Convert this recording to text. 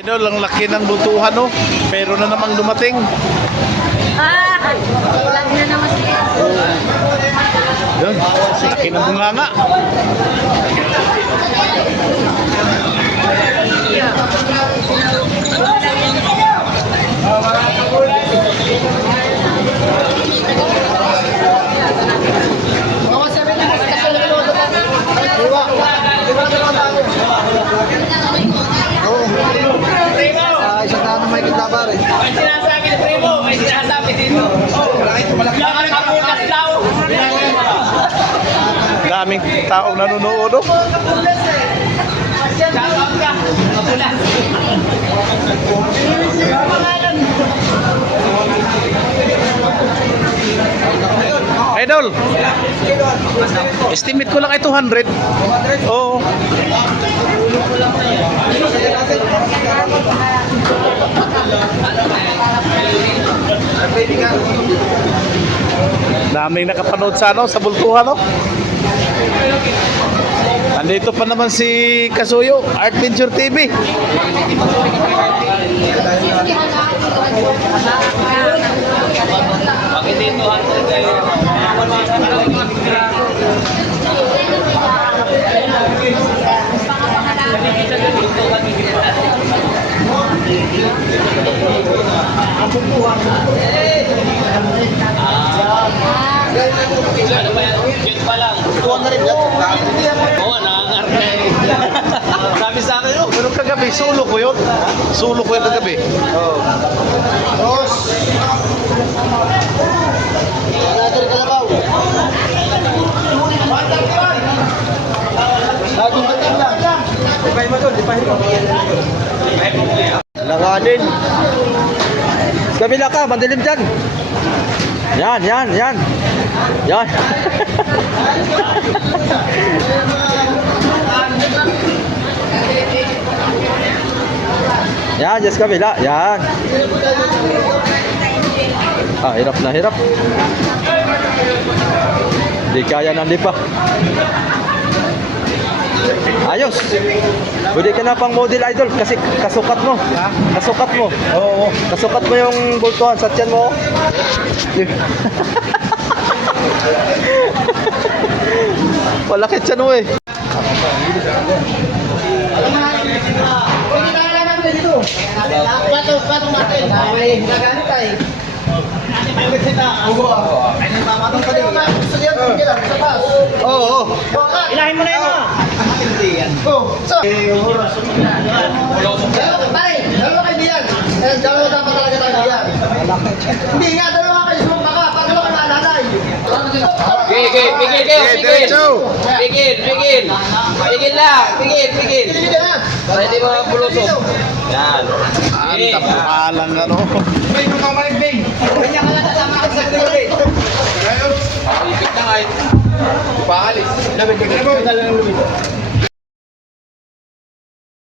Idol, ang laki ng butuhan, no? Pero na namang dumating. Ulan na naman siya. Yun, laki ng bunganga. Isang daan may kitabar eh. May sinasabi ni Primo, may sinasabi dito. Daming taong nanonood, no? Shoutout ka, mabulas. Idol, estimate ko lang ay 200. Oo. Daming nakapanood sa ano, sa bultuhan, no? Andito pa naman si Kasuyo, Art Venture TV. Bakit dito hantar kayo? Ano ba yan? Jet pa lang. 200 lang. Oo, nangangarga eh. Sabi sa akin, Pero kagabi, solo ko yun. Solo ko yun kagabi. Ros. Another kalabaw. Laging batin lang. Dipahin mo doon, dipahin mo. Langanin. Kabila ka, mandilim dyan. Yan. Yan. Yan, just kabila. Yan. Hirap na hirap. Hindi kaya ng lipa. Ayos. Pwede ka na pang model idol kasi kasukat mo. Kasukat mo. Oo. Kasukat mo yung bultuhan sa tiyan mo. Malaki tiyan mo eh. Oo. ilahin mo na yun ah. Pare, dalawa kayo diyan. Dalawa dapat talaga tayo diyan. Hindi nga, dalawa kayo sumpa ka. Pag dalawa kayo nanay. Pigil. Pigil lang. Pigil. Para hindi mga bulusok. Yan. Ang tapalang ano. Kanya ka lang kasama ka sa kanya. Ipit na kahit. Paalis. Ikaw lang lumit.